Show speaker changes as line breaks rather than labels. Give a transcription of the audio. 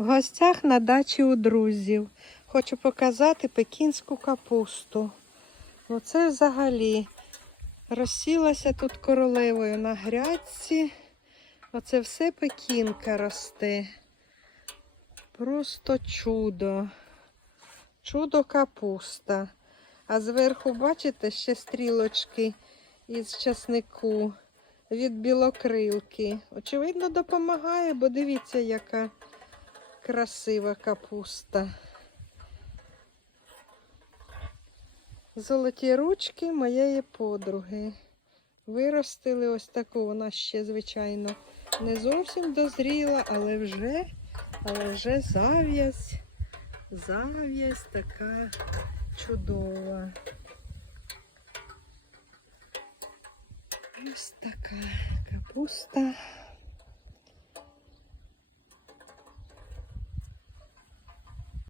В гостях на дачі у друзів. Хочу показати пекінську капусту. Оце взагалі розсілася тут королевою на грядці. Оце все пекінка росте. Просто чудо. Чудо капуста. А зверху, бачите, ще стрілочки із часнику від білокрилки. Очевидно, допомагає, бо дивіться, яка красива капуста. Золоті ручки моєї подруги. Виростили ось таку. Вона ще, звичайно, не зовсім дозріла, але вже, але вже зав'язь. Зав'язь така чудова. Ось така капуста.